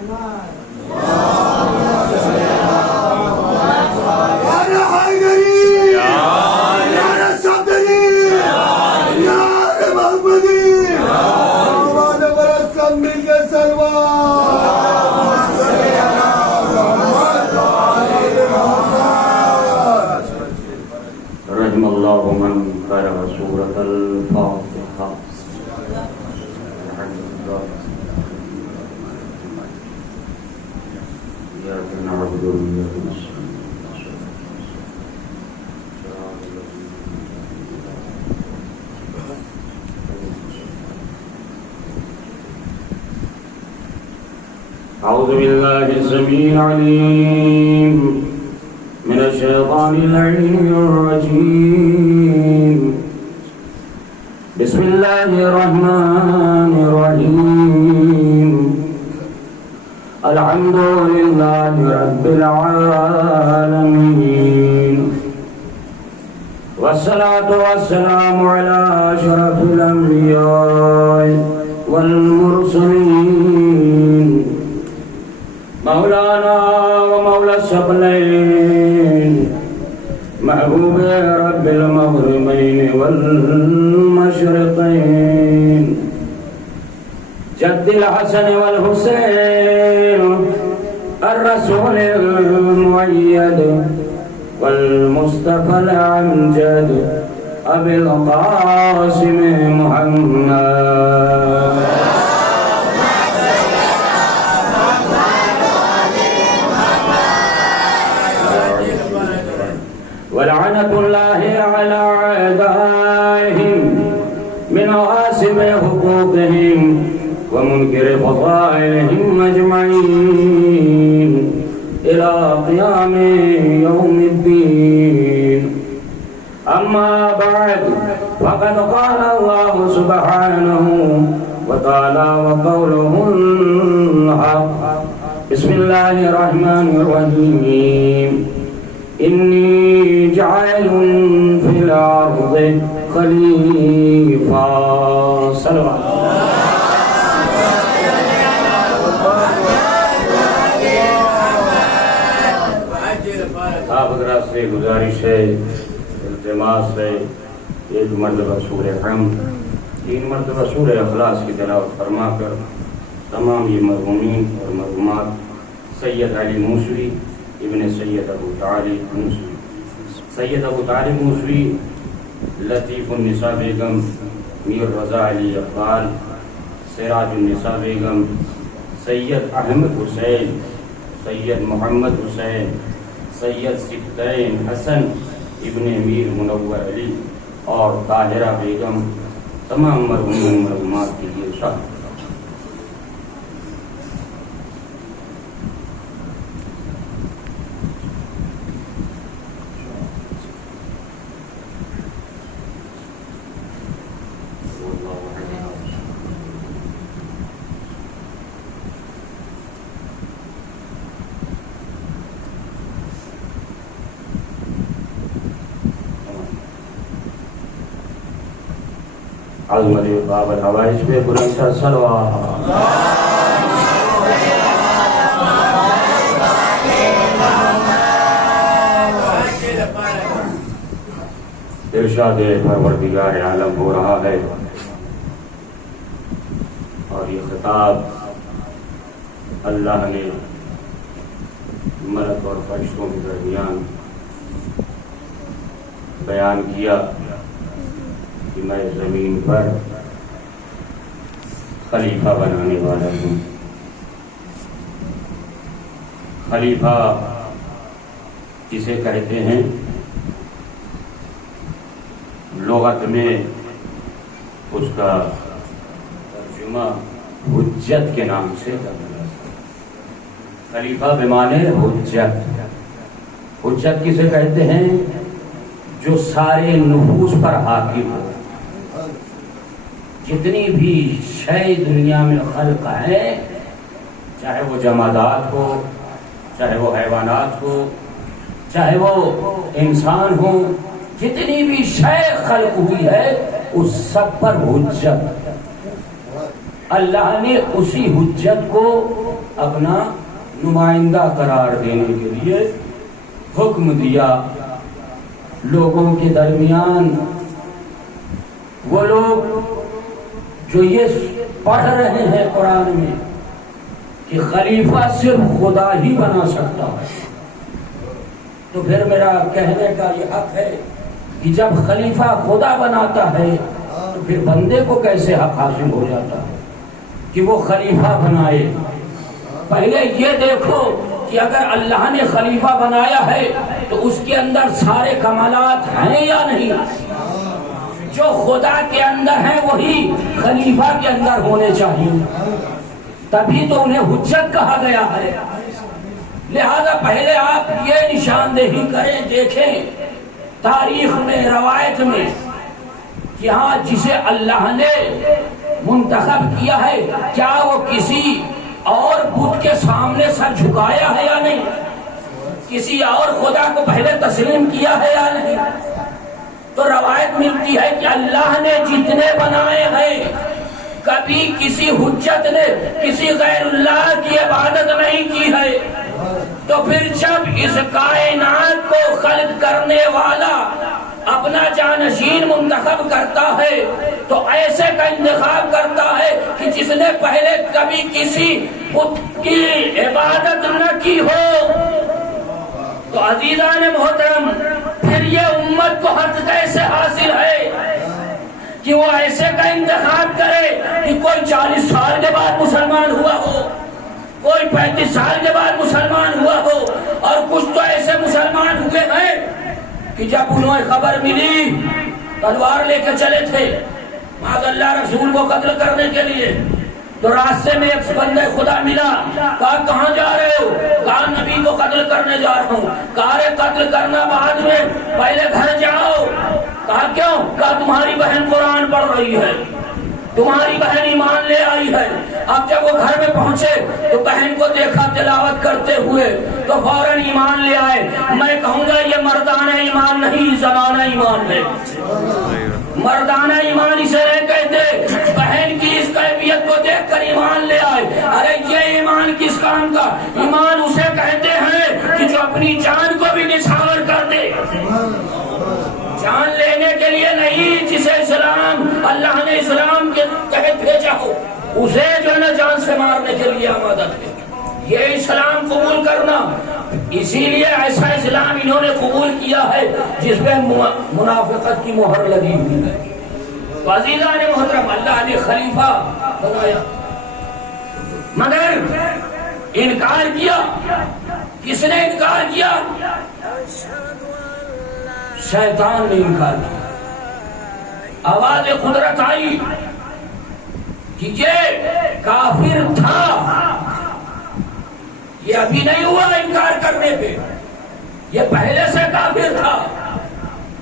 رحم اللہ من قرأ سورۃ الفاتحہ. إياك نعبد وإياك نستعين. أعوذ بالله السميع العليم من الشيطان اللعين الرجيم. بسم الله الرحمن الرحيم. الحمد لله رب العالمين، والصلاة والسلام على أشرف الأنبياء والمرسلين، مولانا ومولى الثقلين، محبوب رب المغربين والمشرقين، جد الحسن والحسين، الرسول المؤيد والمصطفى الأمجد، أبي القاسم محمد. ولعنة الله على أعدائهم من غاصب حقوقهم ومنكر فضائلهم أجمعين إلى قيام يوم الدين. أما بعد، فقد قال الله سبحانه وتعالى وقوله الحق. بسم الله الرحمن الرحيم. إني جاعل في الأرض خليفة. صلوات. آپ حضرات سے گزارش ہے، التماس ہے، ایک مرتبہ سورہ حمد، 3 مرتبہ سورہ اخلاص کی تلاوت فرما کر تمام یہ مرحومین اور مرحومات سید علی موسوی ابن سید ابو طالب موسوی، سید ابو طالب موسوی، لطیف النساء بیگم، میر رضا علی اقبال، سراج النساء بیگم، سید احمد حسین، سید محمد حسین، سید سبطین حسن ابن امیر منور علی اور طاہرہ بیگم، تمام مرحومین مرحومات کے لیے شاہ. عظمت باب الحوائج پہ بلند تر صلوات. ارشاد پروردگار عالم ہو رہا ہے اور یہ خطاب اللہ نے ملک اور فرشتوں کے درمیان بیان کیا کہ میں زمین پر خلیفہ بنانے والا ہوں. خلیفہ کسے کہتے ہیں؟ لغت میں اس کا ترجمہ حجت کے نام سے کرنا. خلیفہ بمانے حجت. حجت کسے کہتے ہیں؟ جو سارے نفوس پر حاکم ہو. جتنی بھی شے دنیا میں خلق ہے، چاہے وہ جمادات ہو، چاہے وہ حیوانات ہو، چاہے وہ انسان ہو، جتنی بھی شے خلق ہوئی ہے اس سب پر حجت. اللہ نے اسی حجت کو اپنا نمائندہ قرار دینے کے لیے حکم دیا لوگوں کے درمیان۔ وہ لوگ جو یہ پڑھ رہے ہیں قرآن میں کہ خلیفہ صرف خدا ہی بنا سکتا ہے، تو پھر میرا کہنے کا یہ حق ہے کہ جب خلیفہ خدا بناتا ہے تو پھر بندے کو کیسے حق حاصل ہو جاتا ہے کہ وہ خلیفہ بنائے؟ پہلے یہ دیکھو کہ اگر اللہ نے خلیفہ بنایا ہے تو اس کے اندر سارے کمالات ہیں یا نہیں؟ جو خدا کے اندر ہیں وہی خلیفہ کے اندر ہونے چاہیے، تبھی تو انہیں حجت کہا گیا ہے۔ لہذا پہلے آپ یہ نشاندہی کریں، دیکھیں تاریخ میں، روایت میں کہ ہاں جسے اللہ نے منتخب کیا ہے کیا وہ کسی اور بت کے سامنے سر جھکایا ہے یا نہیں؟ کسی اور خدا کو پہلے تسلیم کیا ہے یا نہیں؟ تو روایت ملتی ہے کہ اللہ نے جتنے بنائے ہیں کبھی کسی حجت نے کسی غیر اللہ کی عبادت نہیں کی ہے۔ تو پھر جب اس کائنات کو خلق کرنے والا اپنا جانشین منتخب کرتا ہے تو ایسے کا انتخاب کرتا ہے کہ جس نے پہلے کبھی کسی بت کی عبادت نہ کی ہو۔ تو عزیزان محترم، پھر یہ امت کو حق کیسے حاصل ہے کہ وہ ایسے کا انتخاب کرے کہ کوئی 40 سال کے بعد مسلمان ہوا ہو، کوئی 35 سال کے بعد مسلمان ہوا ہو، اور کچھ تو ایسے مسلمان ہوئے ہیں کہ جب انہیں خبر ملی تلوار لے کے چلے تھے معاذ اللہ رسول کو قتل کرنے کے لیے، تو راستے میں ایک بندہ خدا ملا، کہا کہاں جا رہے ہو؟ کہا نبی کو قتل کرنے جا رہا ہوں۔ کہا رے قتل کرنا بعد میں، پہلے گھر جاؤ۔ کہا کیوں؟ کہا تمہاری بہن قرآن پڑھ رہی ہے، تمہاری بہن ایمان لے آئی ہے۔ اب جب وہ گھر میں پہنچے تو بہن کو دیکھا تلاوت کرتے ہوئے تو فوراً ایمان لے آئے۔ میں کہوں گا یہ مردانہ ایمان نہیں، زمانہ ایمان ہے۔ مردانہ ایمان اسے نہیں کہتے بہن کی اس کیفیت کو دیکھ کر ایمان لے آئے۔ ارے یہ ایمان کس کام کا؟ ایمان اسے کہتے ہیں کہ جو اپنی جان کو بھی نچھاور کر دے، جان لینے کے لیے نہیں، جسے اسلام اللہ نے اسلام کے تحت بھیجا ہو اسے جو ہے نا جان سے مارنے کے لیے آمادہ ہے۔ یہ اسلام قبول کرنا، اسی لیے ایسا اسلام انہوں نے قبول کیا ہے جس میں منافقت کی مہر لگی ہوئی ہے۔ تو عزیزان محترم، اللہ نے خلیفہ بنایا مگر انکار کیا۔ کس نے انکار کیا؟ شیطان نے انکار کیا۔ آواز قدرت آئی کہ یہ کافر تھا، یہ ابھی نہیں ہوا انکار کرنے پہ، یہ پہلے سے کافر تھا۔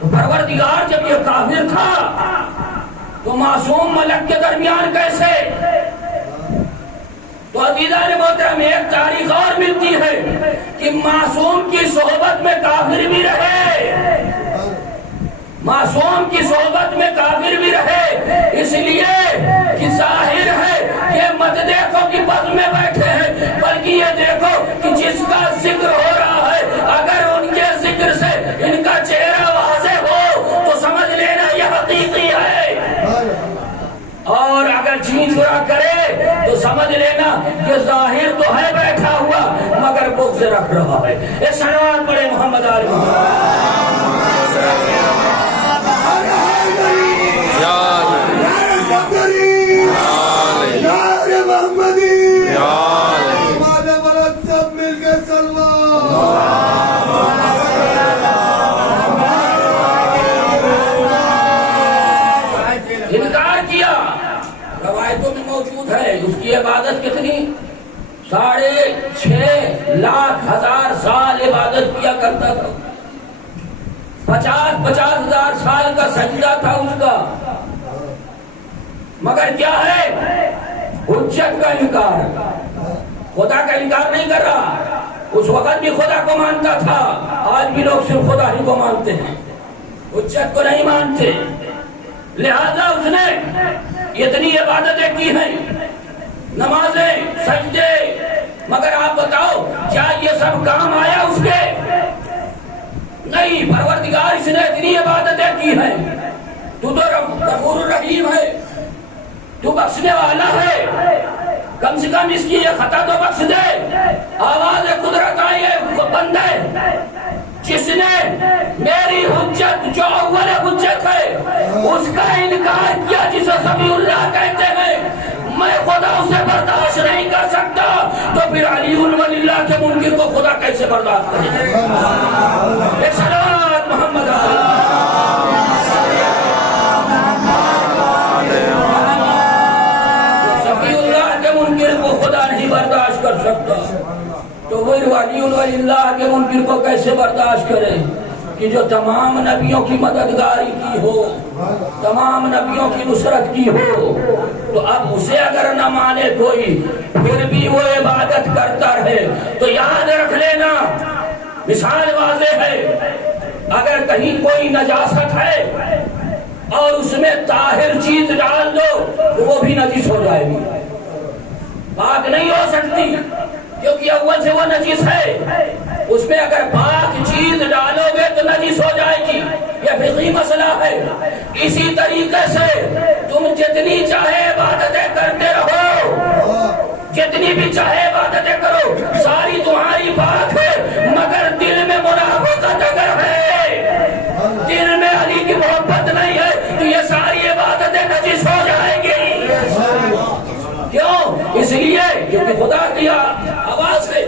تو پروردگار جب یہ کافر تھا تو معصوم ملک کے درمیان کیسے؟ تو عزیزان محترم، ایک تاریخ اور ملتی ہے کہ معصوم کی صحبت میں کافر بھی رہے، معصوم کی صحبت میں کافر بھی رہے، اس لیے کہ ظاہر ہے یہ مت دیکھو کہ بس میں بیٹھے ہیں، بلکہ یہ دیکھو کہ جس کا ذکر ہو رہا ہے اگر ان کے ذکر سے ان کا چہرہ واضح ہو تو سمجھ لینا یہ حقیقی ہے، اور اگر چین چورا کرے تو سمجھ لینا کہ ظاہر تو ہے بیٹھا ہوا مگر بغض رکھ رہا ہے۔ یہ سلوات پڑھے محمد علی انکار کیا۔ روایتوں میں موجود ہے اس کی عبادت کتنی 6.5 لاکھ سال عبادت کیا کرتا تھا، 50 ہزار سال کا سجدہ تھا اس کا، مگر کیا ہے؟ حجت کا انکار، خدا کا انکار نہیں کر رہا۔ اس وقت بھی خدا کو مانتا تھا، آج بھی لوگ صرف خدا ہی کو مانتے ہیں، حجت کو نہیں مانتے۔ لہذا اس نے اتنی عبادتیں کی ہیں، نمازیں، سجدے، مگر آپ بتاؤ کیا یہ سب کام آیا اس کے؟ نہیں، پروردگار اس نے اتنی عبادتیں کی ہیں، تو غفور الرحیم ہے، تو بخشنے والا ہے، کم سے کم اس کی یہ خطا تو بخش دے۔ آواز قدرت آئی ہے بندے، جس نے میری حجت جو اول حجت ہے اس کا انکار کیا، جسے سمیع اللہ کہتے ہیں، میں خدا اسے برداشت نہیں کر سکتا، تو پھر علی ولی اللہ کے منکر کو خدا کیسے برداشت کرے؟ ایک صلوات محمد سمیع اللہ کے منکر کو خدا نہیں برداشت کر سکتا، تو وہ علی ولی اللہ کے منکر کو کیسے برداشت کرے کہ جو تمام نبیوں کی مددگاری کی ہو، تمام نبیوں کی نصرت کی ہو، تو اب اسے اگر نہ مانے کوئی پھر بھی وہ عبادت کرتا رہے، تو یاد رکھ لینا، مثال واضح ہے، اگر کہیں کوئی نجاست ہے اور اس میں طاہر چیز ڈال دو تو وہ بھی نجس ہو جائے گی، پاک نہیں ہو سکتی، کیونکہ اول سے وہ نجس ہے، اس میں اگر پاک چیز ڈالو گے تو نجس ہو جائے گی، یہ فقہی مسئلہ ہے۔ اسی طریقے سے تم جتنی چاہے عبادتیں کرتے رہو، جتنی بھی چاہے عبادتیں کرو، ساری تمہاری پاک ہے، مگر دل میں منافقت اگر ہے، دل میں علی کی محبت نہیں ہے، تو یہ ساری عبادتیں نجس ہو جائیں گی۔ کیوں؟ اس لیے کیونکہ خدا کی آواز ہے،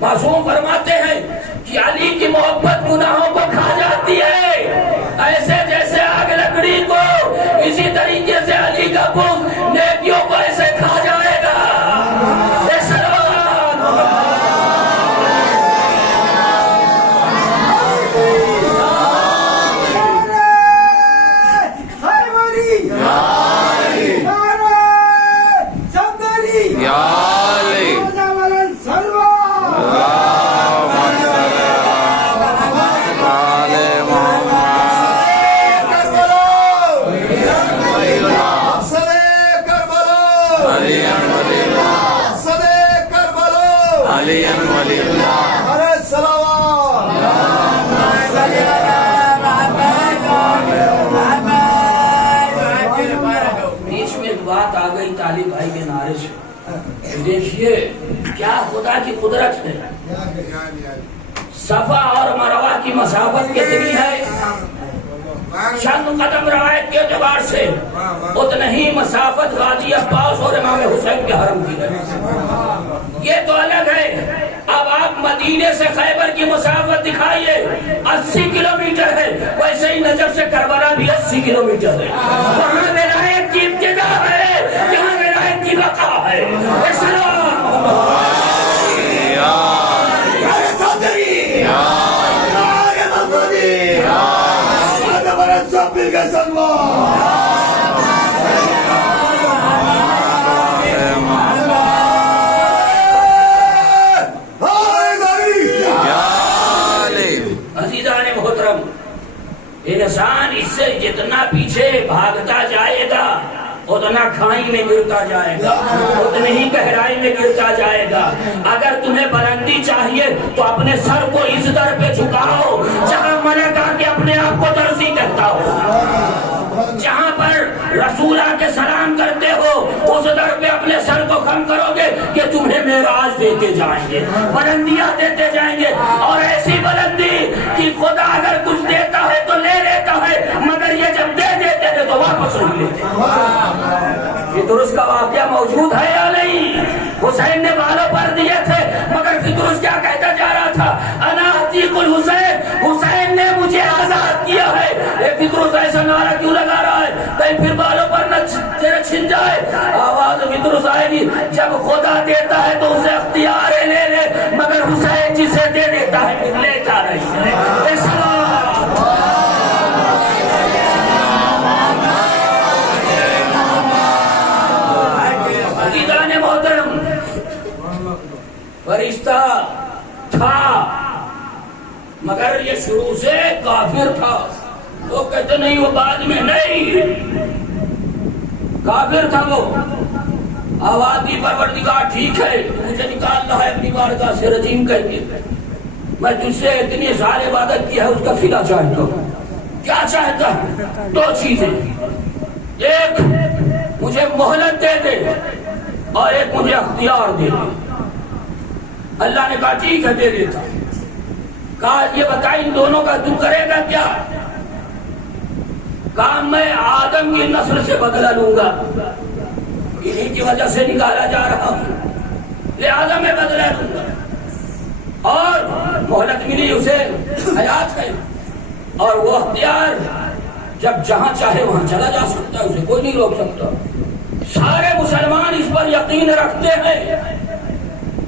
معصوم فرماتے ہیں کہ علی کی محبت گناہوں کو کھا جاتی ہے، ایسے جیسے آگ لکڑی کو، اسی طریقے سے علی کا بغض نیکیوں کو ایسے کھا جائے گا۔ دیکھیے کیا خدا کی قدرت ہے، صفا اور مروہ کی مسافت کتنی ہے، چند قدم روایت کے اعتبار سے اتنا ہی مسافت غازی عباس اور امام حسین کے حرم کی ہے، یہ تو الگ ہے۔ اب آپ مدینے سے خیبر کی مسافت دکھائیے، 80 کلومیٹر ہے، ویسے ہی نجف سے کربلا بھی 80 کلومیٹر ہے، وہاں ولایت کی ابتدا ہے، جہاں ولایت کی بقا ہے۔ عزیزان محترم، انسان اس سے جتنا پیچھے بھاگتا جائے گا اتنا کھائی میں گرتا جائے گا، اتنی ہی گہرائی میں گرتا جائے گا۔ اگر تمہیں بلندی چاہیے تو اپنے سر کو اس در پہ جھکاؤ جہاں منع کر کے اپنے آپ کو درزی کہتا ہو، جہاں پر رسول آ کے سلام کرتے ہو اس در پہ اپنے سر کو خم کرو گے کہ تمہیں معراج دیتے جائیں گے، بلندیاں دیتے جائیں گے، اور ایسی بلندی کہ خدا اگر کچھ دیتا ہے تو لے لیتا ہے، مگر یہ جب دے دیتے تھے تو واپس نہیں لیتے۔ فطرس کا واقعہ موجود ہے یا نہیں؟ حسین نے بالوں پر دیے تھے، مگر فطرس کیا کہتا جا رہا تھا؟ انا عتیق الحسین، حسین نے مجھے آزاد کیا ہے۔ فطرس ایسا نعرہ کیوں لگا رہا ہے؟ کہیں پھر بالوں پر نہ چھن جائے۔ آواز فطرس آئے گی، جب خدا دیتا ہے تو اسے اختیار لے لے، مگر حسین جسے دے دیتا ہے پھر لے جا رہی ہے۔ فرشتہ تھا مگر یہ شروع سے کافر تھا، لوگ کہتے نہیں وہ بعد میں، نہیں، کافر تھا وہ۔ آواز دی پروردگار ٹھیک ہے مجھے نکالنا ہے اپنی بارگاہ سے رجیم کہہ کے، میں تجھ سے اتنی سال عبادت کی ہے اس کا صلہ چاہتا ہوں۔ کیا چاہتا ہے؟ دو چیزیں، ایک مجھے مہلت دے دے اور ایک مجھے اختیار دے دے۔ اللہ نے کہا ٹھیک ہے دے دیتا۔ کہا یہ بتا ان دونوں کا تو کرے گا کیا؟ کہا میں آدم کی نسل سے بدلہ لوں گا، انہی کی وجہ سے نکالا جا رہا ہوں، لہذا میں بدلہ لوں گا۔ اور مہلت ملی اسے، حیات ہے اور وہ اختیار، جب جہاں چاہے وہاں چلا جا سکتا ہے، اسے کوئی نہیں روک سکتا۔ سارے مسلمان اس پر یقین رکھتے ہیں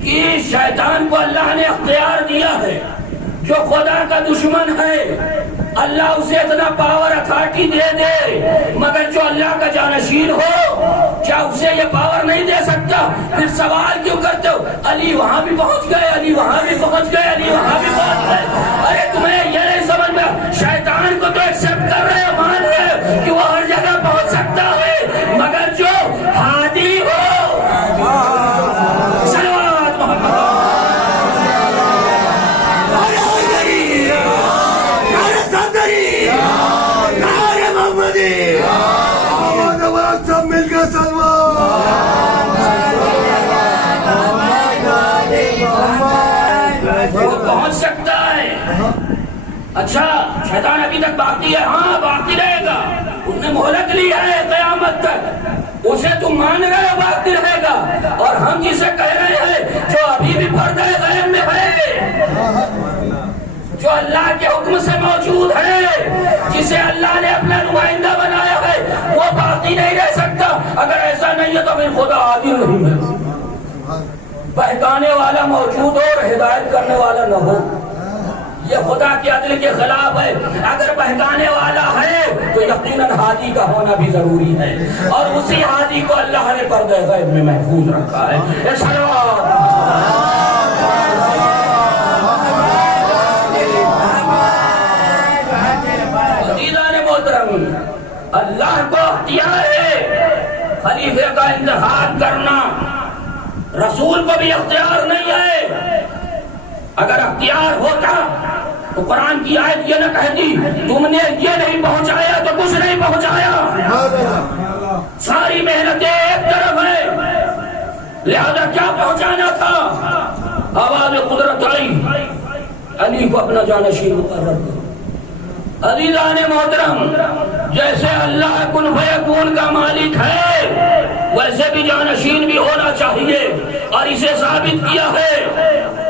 کہ شیطان کو اللہ نے اختیار دیا ہے، جو خدا کا دشمن ہے اللہ اسے اتنا پاور اتھارٹی دے دے، مگر جو اللہ کا جانشین ہو کیا اسے یہ پاور نہیں دے سکتا؟ پھر سوال کیوں کرتے ہو علی وہاں بھی پہنچ گئے، علی وہاں بھی پہنچ گئے، علی وہاں بھی پہنچ گئے؟ ارے تمہیں یہ نہیں سمجھ میں، شیطان کو تو ایکسپٹ کر رہے ہو، مان رہے ہو کہ وہ ہر جگہ پہنچ سکتا ہے، مگر جو ہادی ہو صلوات محمد پہنچ سکتا ہے۔ اچھا شیطان ابھی تک باقی ہے؟ ہاں باقی رہے گا، اس نے مہلت لی ہے قیامت تک، اسے تم مان رہے ہو باقی رہے گا، اور ہم جسے کہہ رہے ہیں جو ابھی بھی پردہ غیب میں ہے، جو اللہ کے حکم سے موجود ہے، جسے اللہ نے اپنا نمائندہ بنایا ہے، وہ باقی نہیں رہ سکتا۔ اگر ایسا نہیں ہے تو پھر خدا عادل نہیں ہے، بہکانے والا موجود ہو اور ہدایت کرنے والا نہ ہو، یہ خدا کے عدل کے خلاف ہے۔ اگر بہکانے والا ہے تو یقیناً ہادی کا ہونا بھی ضروری ہے، اور اسی ہادی کو اللہ نے پردہ غیب میں محفوظ رکھا ہے۔ اللہ کو اختیار ہے خلیفے کا انتخاب کرنا، رسول کو بھی اختیار نہیں ہے۔ اگر اختیار ہوتا تو قرآن کی آیت یہ نہ کہتی تم نے یہ نہیں پہنچایا تو کچھ نہیں پہنچایا، ساری محنتیں ایک طرف ہے، لہذا کیا پہنچانا تھا؟ آواز قدرت آئی، علی کو اپنا جانشین مقرر کرو۔ عزیزان محترم، جیسے اللہ کن فیکون کا مالک ہے ویسے بھی جانشین بھی ہونا چاہیے، اور اسے ثابت کیا ہے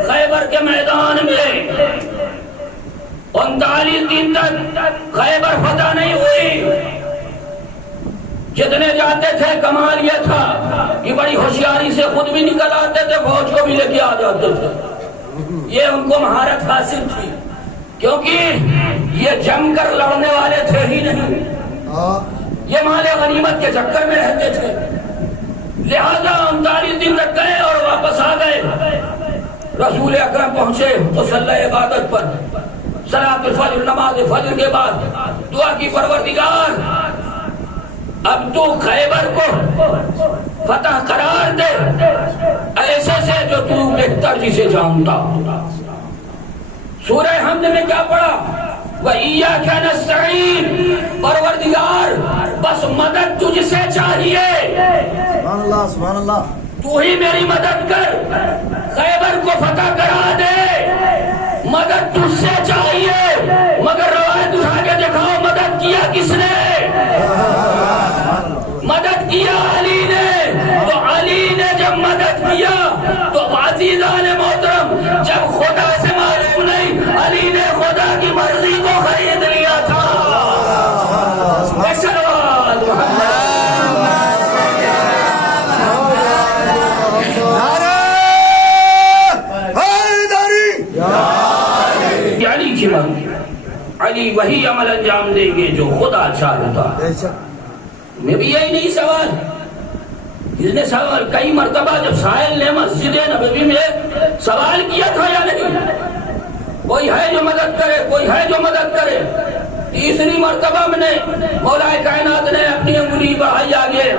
خیبر کے میدان میں 39 دن تک خیبر فتح نہیں ہوئی، جتنے جاتے تھے کمال یہ تھا کہ بڑی ہوشیاری سے خود بھی نکل آتے تھے، فوج کو بھی لے کے آ جاتے تھے، یہ ان کو مہارت حاصل تھی، کیونکہ یہ جم کر لڑنے والے تھے ہی نہیں، یہ مال غنیمت کے چکر میں رہتے تھے، لہذا 39 دن تک گئے اور واپس آ گئے۔ رسول اکرم پہنچے مصلی عبادت پر، صلاۃ الفجر، نماز فجر کے بعد دعا کی پروردگار اب تو خیبر کو فتح قرار دے، ایسے سے جو تو بہتر جسے جانتا۔ سورہ حمد میں کیا پڑھا؟ وَإِيَّاكَ نَسْتَعِينُ، پروردگار بس مدد تجھ سے چاہیے، سبحان اللہ سبحان اللہ، تو ہی میری مدد کر، خیبر کو فتح کرا دے، مدد تجھ سے چاہیے۔ مگر روایت اٹھا کے دکھاؤ مدد کیا کس نے؟ مدد کیا علی نے، تو علی نے جب مدد کیا تو عزیزان محترم جب خدا سے معلوم نہیں، علی نے خدا کی مرضی کو خرید لیا تھا۔ علی وہی عمل انجام دیں گے جو خدا چاہتا ہے۔ میں بھی یہی نہیں سوال، اس نے سوال کئی مرتبہ جب سائل نے مسجد نبوی میں سوال کیا تھا یا نہیں، کوئی ہے جو مدد کرے، کوئی ہے جو مدد کرے۔ تیسری مرتبہ میں نے مولا کائنات نے اپنی انگلی بڑھائی آگے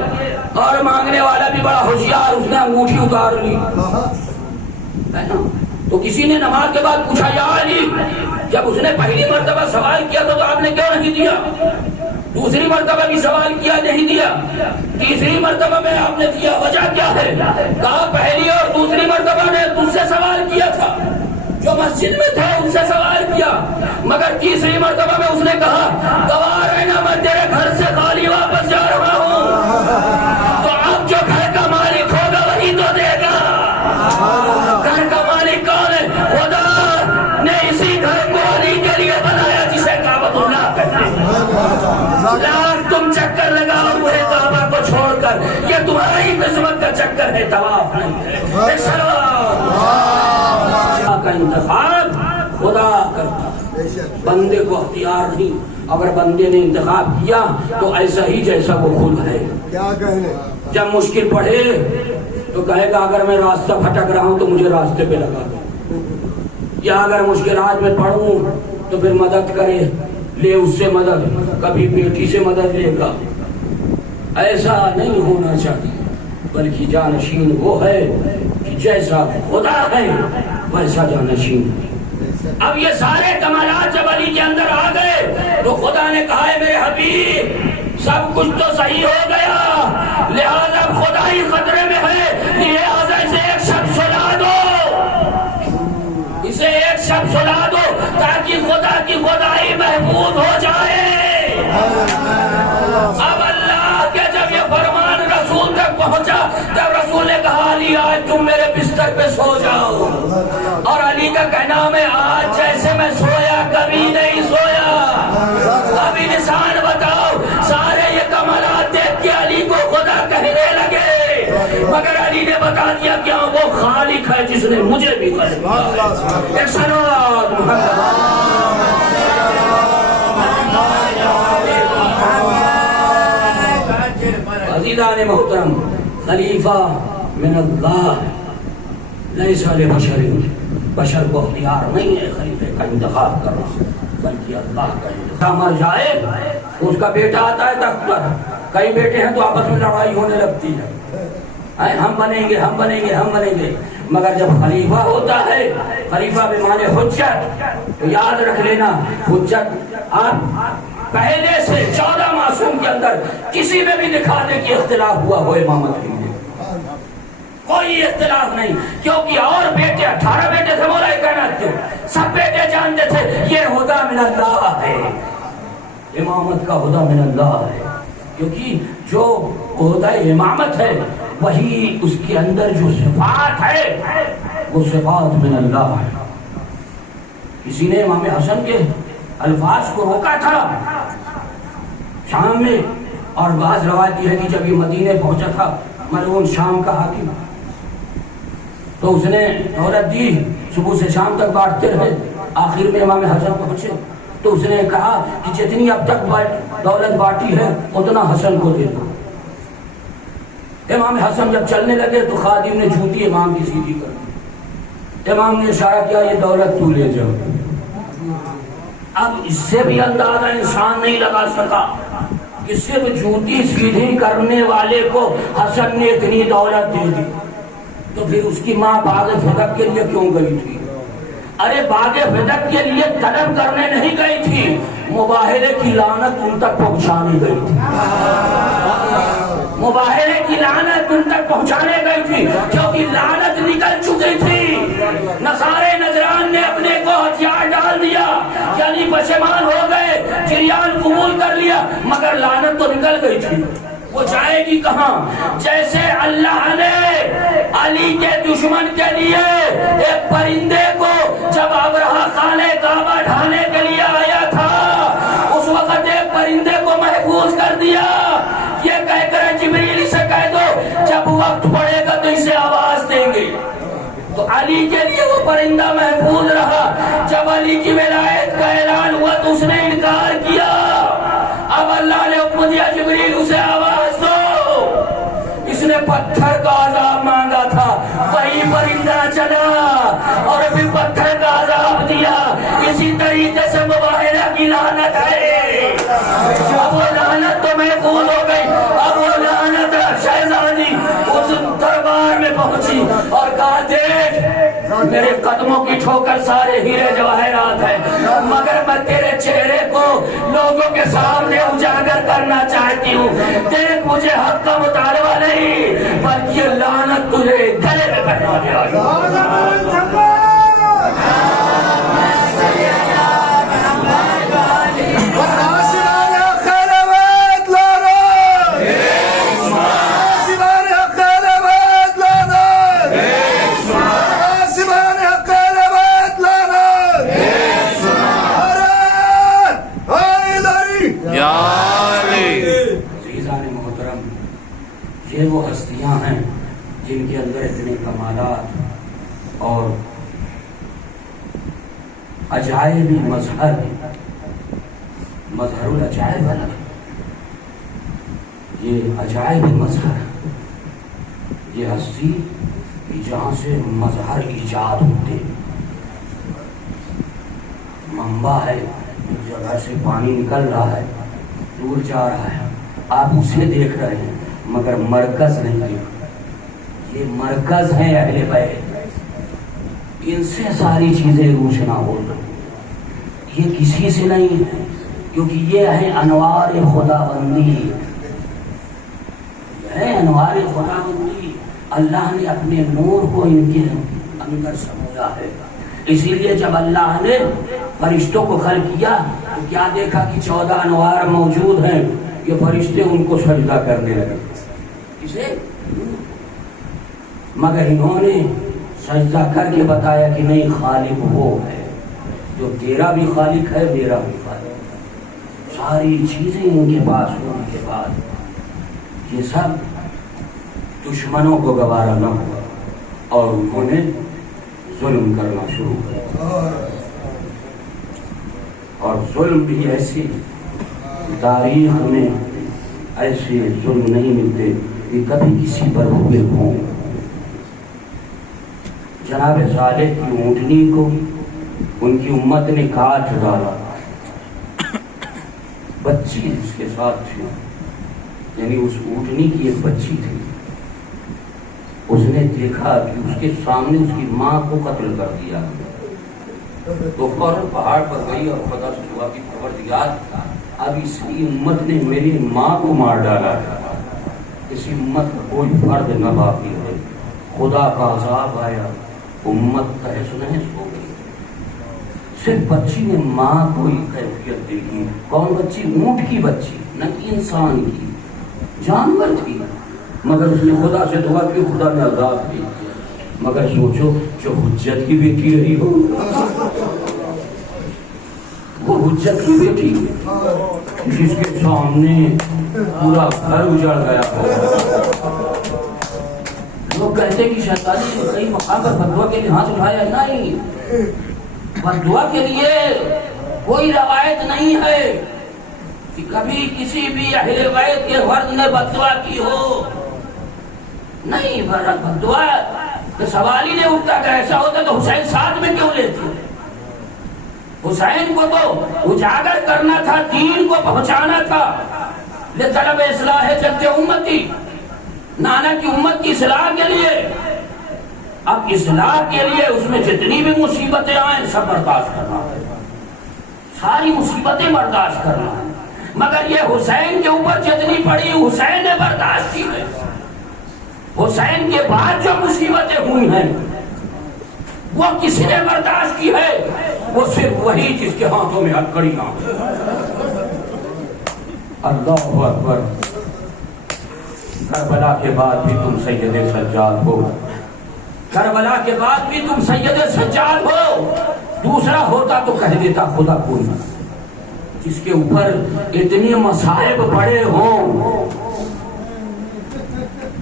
اور مانگنے والا بھی بڑا ہوشیار، اس نے انگوٹھی اتار لی ہے نا۔ تو کسی نے نماز کے بعد پوچھا یا علی، جب اس نے پہلی مرتبہ سوال کیا تو آپ نے کیوں نہیں دیا؟ دوسری مرتبہ بھی سوال کیا نہیں دیا، تیسری مرتبہ میں آپ نے دیا، وجہ کیا ہے؟ کہا پہلی اور دوسری مرتبہ میں تجھ سے سوال کیا تھا، جو مسجد میں تھے ان سے سوال کیا، مگر تیسری مرتبہ میں اس نے کہا گواہ رہنا میں تیرے گھر سے خالی واپس جا رہا ہوں۔ تو اب جو گھر کا مالک ہوگا وہی تو دے گا۔ گھر کا مالک کون ہے؟ خدا نے اسی گھر کو علی کے لیے بنایا جسے کعبۃ اللہ کہتے ہیں۔ لاکھ تم چکر لگاؤ مجھے کعبہ کو چھوڑ کر، یہ تمہاری قسمت کا چکر ہے، طواف نہیں ہے۔ کا انتخاب خدا کرتا ہے، بندے کو اختیار نہیں۔ اگر بندے نے انتخاب کیا تو ایسا ہی جیسا وہ خود ہے۔ کیا کہنے؟ جب مشکل پڑے تو کہے گا اگر میں راستہ بھٹک رہا ہوں تو مجھے راستے پہ لگا دو، یا اگر مشکلات میں پڑھوں تو پھر مدد کرے، لے اس سے مدد، کبھی بیٹی سے مدد لے گا۔ ایسا نہیں ہونا چاہیے، بلکہ جانشین وہ ہے کہ جیسا خدا ہے ویسا جانشین ہے۔ اب یہ سارے کمالات جب علی کے اندر آ گئے تو خدا نے کہا ہے میرے حبیب سب کچھ تو صحیح ہو گیا، لہذا خدا ہی خطرے میں ہے، لہذا اسے ایک شب سلا دو، اسے ایک شب سلا دو تاکہ خدا کی خدائی محفوظ ہو جائے۔ اب اللہ کے جب یہ فرمان رسول تک پہنچا تب رسول نے کہا علی آج تم میرے بستر پہ سو جاؤ، اور علی کا کہنا میں آج جیسے میں سویا کبھی نہیں سویا۔ ابھی نشان بتاؤ، سارے یہ کمالات دیکھ کے علی کو خدا کہنے لگے، مگر علی نے بتا دیا کیا وہ خالق ہے جس نے مجھے بھی خلق کیا۔ ایک صلوات عزیزان محترم، خلیفہ من اللہ لیس لبشر، بشر کو اختیار نہیں ہے خلیفے کا انتخاب کرنا، بلکہ اللہ کا انتخاب۔ مر جائے اس کا بیٹا آتا ہے تخت پر، کئی بیٹے ہیں تو آپس میں لڑائی ہونے لگتی ہے، ہم بنیں گے ہم بنیں گے ہم بنیں گے، مگر جب خلیفہ ہوتا ہے، خلیفہ بمعنی حجت، تو یاد رکھ لینا حجت آپ پہلے سے 14 معصوم کے اندر کسی میں بھی دکھا دے کہ اختلاف ہوا ہو امامت کے لیے، کوئی اختلاف نہیں، کیونکہ اور بیٹے 18 بیٹے تھے مولا کائنات کے، سب بیٹے جانتے تھے یہ خدا من اللہ ہے، امامت کا خدا من اللہ ہے، کیونکہ جو عہدہ امامت ہے وہی اس کے اندر جو صفات ہے وہ صفات من اللہ ہے۔ کسی نے امام حسن کے الفاظ کو روکا تھا شام میں، اور بعض روایت یہ ہے کہ جب یہ مدینے پہنچا تھا ملعون شام کا حاکم، تو اس نے دولت دی، صبح سے شام تک بانٹتے رہے، آخر میں امام حسن پہنچے تو اس نے کہا کہ جتنی اب تک دولت بانٹی ہے اتنا حسن کو دے دو۔ امام حسن جب چلنے لگے تو خادم نے جوتی امام کی سیدھی کر دی، امام نے اشارہ کیا یہ دولت تو لے جاؤ۔ اب اس سے بھی اندازہ انسان نہیں لگا سکا کہ صرف جوتی سیدھی کرنے والے کو حسن نے اتنی دولت دے دی، تو پھر اس کی ماں باغ فدق کے لیے کیوں گئی تھی؟ ارے باغ فدق کے لیے طلب کرنے نہیں گئی تھی، مباہلے کی لعنت ان تک پہنچانے گئی تھی، مباہلے کی لعنت ان تک پہنچانے گئی تھی، کیونکہ لعنت نکل چکی تھی۔ نصارے نجران نے اپنے کو ہتھیار ڈال دیا، یعنی پشیمان ہو گئے، جریان قبول کر لیا، مگر لعنت تو نکل گئی تھی، وہ جائے گی کہاں؟ جیسے اللہ نے علی کے دشمن کے لیے ایک پرندے کو جب ابرہہ خانہ کعبہ ڈھانے کے لیے آیا تھا، اس وقت ایک پرندے کو محفوظ کر دیا، یہ کہہ کر جبریل سے کہہ دو جب وقت پڑے گا تو اسے آواز دیں گے، تو علی کے لیے وہ پرندہ محفوظ رہا۔ جب علی کی ولایت کا اعلان ہوا تو اس نے انکار کیا، اب اللہ نے حکم دیا جبریل اسے آواز دو، اس نے پتھر کا عذاب مانگا تھا، وہی پرندہ چلا اور پھر پتھر کا عذاب دیا۔ اسی طریقے سے مباہلہ کی لعنت ہے، اب وہ لعنت تو محفوظ ہو گئی، اب وہ لعنت شہزادہ پہنچی اور کہا دیکھ میرے قدموں کی ٹھوکر سارے ہیرے جواہرات ہیں، مگر میں تیرے چہرے کو لوگوں کے سامنے اجاگر کرنا چاہتی ہوں، دیکھ مجھے حق کا مطالبہ نہیں بلکہ لعنت تجھے گلے میں کرنا دیا یہ وہ ہستیاں ہیں جن کے اندر اتنے کمالات اور عجائبی مظہر العجائب ہے، یہ عجائبی مظہر، یہ ہستی جہاں سے مظہر ایجاد ہوتے، منبع ہے، ایک جگہ سے پانی نکل رہا ہے، دور جا رہا ہے، آپ اسے دیکھ رہے ہیں مگر مرکز نہیں ہے، یہ مرکز ہیں اہل بیت، ان سے ساری چیزیں روشنا ہو رہی، یہ کسی سے نہیں ہے، کیونکہ یہ ہے انوار خدا بندی، یہ ہے انوار خدا بندی، اللہ نے اپنے نور کو ان کے اندر سمویا ہے۔ اسی لیے جب اللہ نے فرشتوں کو خلق کیا تو کیا دیکھا کہ 14 انوار موجود ہیں، یہ فرشتے ان کو سجدہ کرنے لگے، مگر انہوں نے سجدہ کر کے بتایا کہ نہیں، خالق وہ ہے جو تیرا بھی خالق ہے، میرا بھی خالق ہے۔ ساری چیزیں ان کے پاس ہونے کے بعد یہ سب دشمنوں کو گوارا نہ ہوا اور انہوں نے ظلم کرنا شروع کیا، اور ظلم بھی ایسی تاریخ میں ایسے ظلم نہیں ملتے کہ کبھی کسی پر ہوئے ہوں۔ جناب صالح کی اونٹنی کو ان کی امت نے کاٹ ڈالا، بچی اس کے ساتھ تھی، یعنی اس اونٹنی کی ایک بچی تھی، اس نے دیکھا کہ اس کے سامنے اس کی ماں کو قتل کر دیا، تو فوراً پہاڑ پر گئی اور خدا سے دعا کی پروردگار اب اس کی امت نے میری ماں کو مار ڈالا، اس امت کا کوئی فرد نہ باقی ہے، خدا کا عذاب آیا، امت تہس نہس ہو گئی۔ صرف بچی نے ماں کو ہی کیفیت دیکھی، کون بچی؟ اونٹ کی بچی، نہ کہ انسان کی، جانور تھی، مگر اس نے خدا سے دعا کی، خدا نے عذاب دی۔ مگر سوچو جو حجت کی بیٹی رہی ہو، وہ حجت کی بیٹی جس کے سامنے پورا گھر اجڑ گیا ہو، لوگ کہتے کہ شیطانی نے کئی مقام پر بددعا کے لیے ہاتھ اٹھایا، نہیں، بددعا کے لیے کوئی روایت نہیں ہے کہ کبھی کسی بھی اہل بیت کے فرد نے بددعا کی ہو، نہیں، بددعا کہ سوال ہی نہیں اٹھتا کہ ایسا ہوتا تو حسین ساتھ میں کیوں لیتی؟ حسین کو تو اجاگر کرنا تھا، دین کو پہنچانا تھا، لطلب اصلاح جد امتی، نانا کی امت کی اصلاح کے لیے۔ اب اصلاح کے لیے اس میں جتنی بھی مصیبتیں آئیں سب برداشت کرنا ہے، ساری مصیبتیں برداشت کرنا ہے، مگر یہ حسین کے اوپر جتنی پڑی حسین نے برداشت کی ہے، حسین کے بعد جو مصیبتیں ہوئی ہیں وہ کسی نے برداشت کی ہے؟ وہ صرف وہی جس کے ہاتھوں میں ہتھکڑیاں۔ اللہ اکبر۔ کربلا کے بعد بھی تم سید سجاد ہو، کربلا کے بعد بھی تم سید سجاد ہو، دوسرا ہوتا تو کہہ دیتا خدا کوئی نہ، جس کے اوپر اتنی مصائب پڑے ہوں،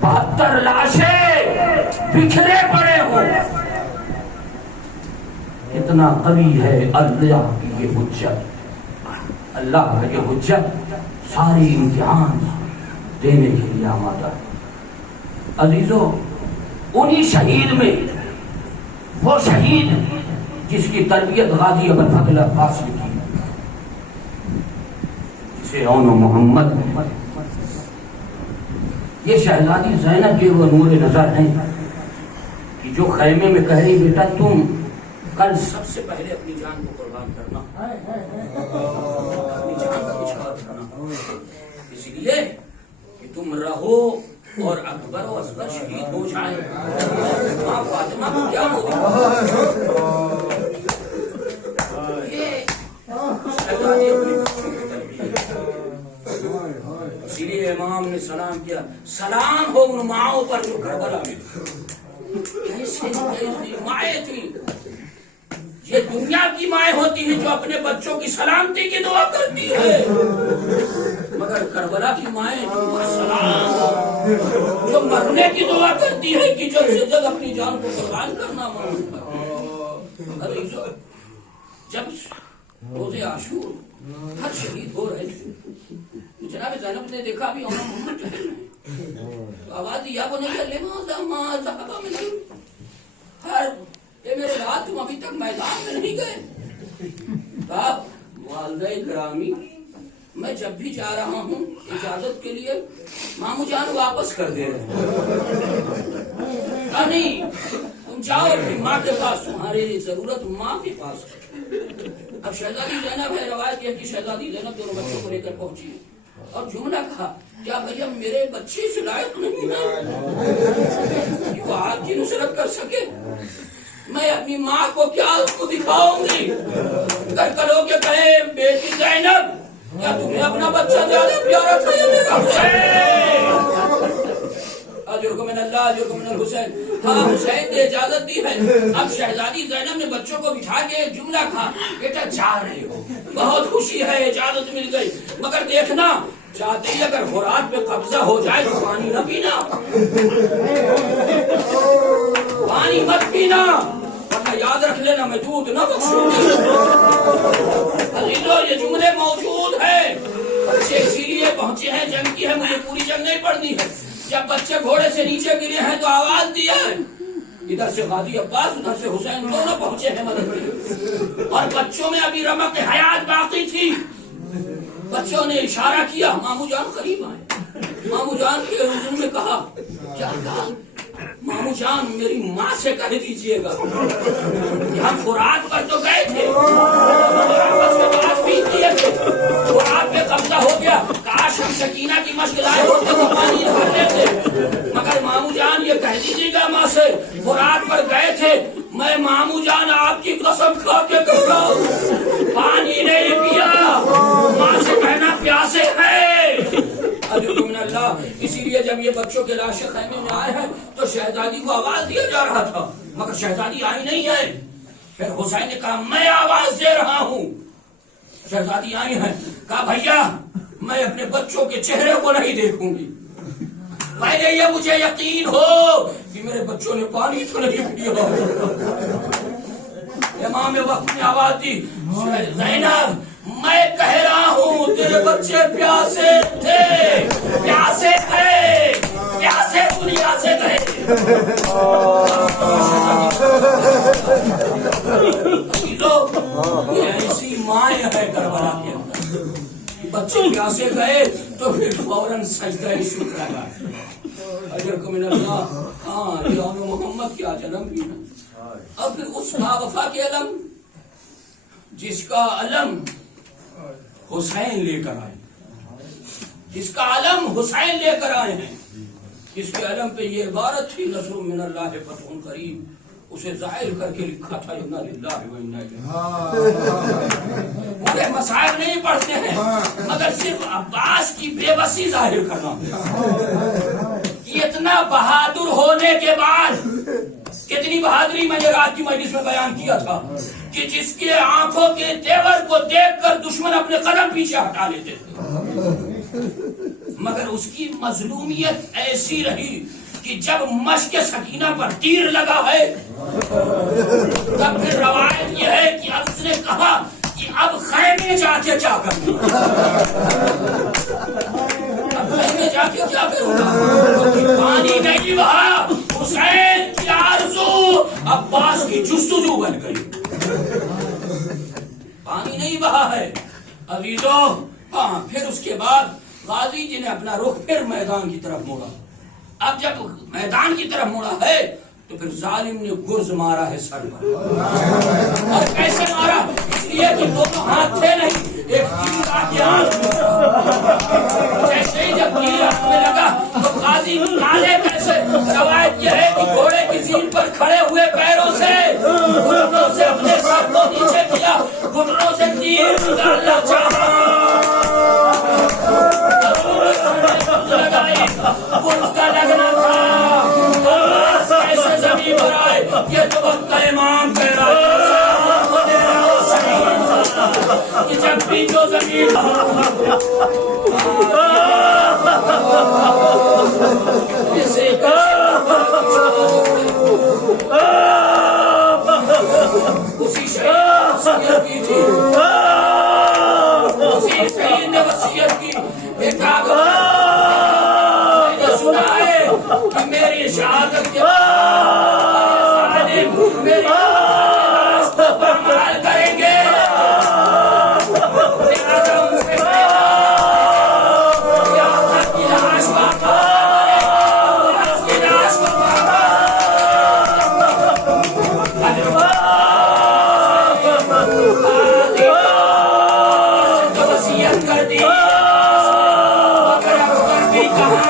72 لاشیں بکھرے پڑے ہوں، اتنا قوی ہے اللہ کی یہ حجت، اللہ کا یہ حجت سارے امتحان دینے کے لیے آمادہ ہے۔ عزیزو، انہی شہید میں وہ شہید جس کی تربیت غازی ابوالفضل عباس نے کی، جسے اون محمد، یہ شہزادی زینب کے وہ نور نظر ہیں جو خیمے میں کہہ رہی بیٹا تم کل سب سے پہلے اپنی جان کو قربان کرنا، اپنی جان کا نچھاور کرنا، اس لیے کہ تم رہو اور اکبر و اصغر شہید ہو جائیں۔ ماں فاطمہ کو کیا ہوگا؟ اسی لیے امام نے سلام کیا، سلام ہو ان ماؤں پر جو کربلا میں کیسے مائیں تھیں۔ یہ دنیا کی مائیں ہوتی ہیں جو اپنے بچوں کی سلامتی کی دعا کرتی ہے، مگر کربلا کی مائیں سلام جو مرنے کی دعا کرتی ہے کہ جلد سے جلد اپنی جان کو قربان کرنا معلوم۔ جب روزے عاشور ہر شہید ہو رہے تھے، جناب زینب نے دیکھا بھی محمد آواز دیا وہ نہیں ہر یہ میرے رات تم ابھی تک میدان میں نہیں گئے۔ کہا والدہ گرامی میں جب بھی جا رہا ہوں اجازت کے لیے مامو جان واپس کر دے رہے نہیں، تم جاؤ اپنی ماں کے پاس، تمہاری ضرورت ماں کے پاس ہے۔ اب شہزادی زینب ہے، روایت یہ کہ شہزادی زینب دونوں بچوں کو لے کر پہنچی اور جملہ کہا کیا بھیا میرے بچے سے لائق نہیں ہے کہ وہ آپ کی نصرت کر سکے؟ میں اپنی ماں کو کیا اس کو دکھاؤں گی؟ گھر کا لوگ یہ کہے بیٹی زینب کیا تمہیں اپنا بچہ زیادہ پیارا تھا یا میرا حسین؟ اجرکم من اللہ اجرکم من الحسین۔ ہاں حسین نے اجازت دی ہے۔ اب شہزادی زینب نے بچوں کو بٹھا کے جملہ کہا بیٹا جا رہے ہو، بہت خوشی ہے اجازت مل گئی، مگر دیکھنا چاہتے ہی اگر فرات پہ قبضہ ہو جائے تو پانی نہ پینا، پانی مت پینا، ورنہ یاد رکھ لینا میں دودھ نہ بخشوں گی۔ عزیزو یہ جملے موجود ہیں، بچے اسی لیے پہنچے ہیں، جنگ کی ہے، مجھے پوری جنگ نہیں پڑھنی ہے۔ جب بچے گھوڑے سے نیچے گرے ہیں تو آواز دیا ہے، ادھر سے غازی عباس ادھر سے حسین دونوں پہنچے ہیں مدد کے لیے، اور بچوں میں ابھی رمق حیات باقی تھی۔ بچوں نے اشارہ کیا مامو جان قریب آئے، مامو جان کے حضور میں کہا کیا کہا؟ مامو جان میری ماں سے کہہ دیجئے گا کہ ہم فرات پر تو گئے تھے، آپس میں بات بھی کیے تھے، فرات پہ قبضہ ہو گیا، کاش ہم سکینہ کی مشق لائے ہوتے تو پانی بھر لیتے، مگر مامو جان یہ کہہ دیجیے گا ماں سے فرات پر گئے تھے، میں مامو جان آپ کی قسم کھا کے کہہ رہا ہوں پانی نہیں پیا، ماں سے کہنا پیاسے ہے۔ اللہ اسی لیے جب یہ بچوں کے لاشیں خیمے میں آئے ہیں تو شہزادی کو آواز دیا جا رہا تھا، مگر شہزادی آئی نہیں ہے۔ پھر حسین نے کہا میں آواز دے رہا ہوں، شہزادی آئی ہیں، کہا بھیا میں اپنے بچوں کے چہرے کو نہیں دیکھوں گی، پہلے یہ مجھے یقین ہو کہ میرے بچوں نے پانی تو نہیں پیا۔ امام وقت نے آواز دی زینب میں کہہ رہا ہوں تیرے بچے پیاسے تھے، پیاسے ہے، پیاسے دنیا سے گئے۔ یہ ایسی مائیں ہے کربلا کے اندر، بچے پیاسے گئے تو پھر فوراً سجدہ شکر لگا۔ اجرکم من اللہ۔ ہاں یہ محمد کی آج علم بھی ہے، اب پھر اس وفا کے علم جس کا علم حسین لے کر آئے، جس کا علم حسین لے کر آئے ہیں، جس کے علم پہ یہ عبارت تھی نصر من اللہ فتح قریب، اسے ظاہر کر کے لکھا تھا انا للہ و انا الیہ۔ پورے مسائل نہیں پڑھتے ہیں مگر صرف عباس کی بے بسی ظاہر کرنا۔ اتنا بہادر ہونے کے بعد کتنی بہادری میں نے رات کی مجلس میں بیان کیا تھا کہ جس کے آنکھوں کے تیور کو دیکھ کر دشمن اپنے قدم پیچھے ہٹا لیتے تھے، مگر اس کی مظلومیت ایسی رہی کہ جب مشق سکینہ پر تیر لگا ہے تب پھر روایت یہ ہے کہ اب اس نے کہا کہ اب خیمے جا کے کیا کرنا، اب خیمے جا کے کیا کروں، پانی نہیں بہا، حسین کی آرزو عباس کی جستجو بن گئی، پانی نہیں بہا ہے عزیزو۔ ہاں پھر اس کے بعد غازی جی نے اپنا رخ پھر میدان کی طرف موڑا۔ اب جب میدان کی طرف موڑا ہے تو پھر ظالم نے گرز مارا ہے سر پر. اور کیسے مارا؟ اس لیے کہ دونوں ہاتھ تھے نہیں, ایک تیر آ کے آنکھ میں لگا. جیسے ہی جب تیر آنکھ میں لگا تو قاضی نالے کیسے. روایت یہ ہے کہ گھوڑے کی زین پر کھڑے ہوئے پیروں سے گھٹنوں سے اپنے سر کو نیچے کیا, گھٹنوں سے تیر نکالنا چاہا. لگائی گرز کا لگنا تھا. زمین پر آئے, یہ تو وقت کا امام کہہ رہا ہے کہ جب بھی جو زمین اسی شہید کی تھی, اسی شہید نے وصیت کی. ایک کاغذ سنا ہے کہ میری شہادت کے میری لاش کو پامال کریں گے. لہذا ان سے کی لاش کی لاش کو وصیت کر دی. مگر اکبر بھی کہا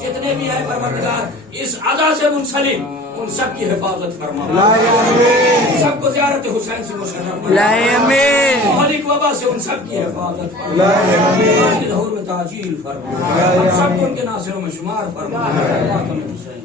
جتنے بھی ہیں پروردگار اس ادا سے منسلک ان سب کی حفاظت فرما. سب کو زیارت حسین سے مشرف فرما. مہلک وبا سے ان سب کی حفاظت فرما. ظہور میں تاجیل فرما. سب کو ان کے ناصروں میں شمار فرما. حسین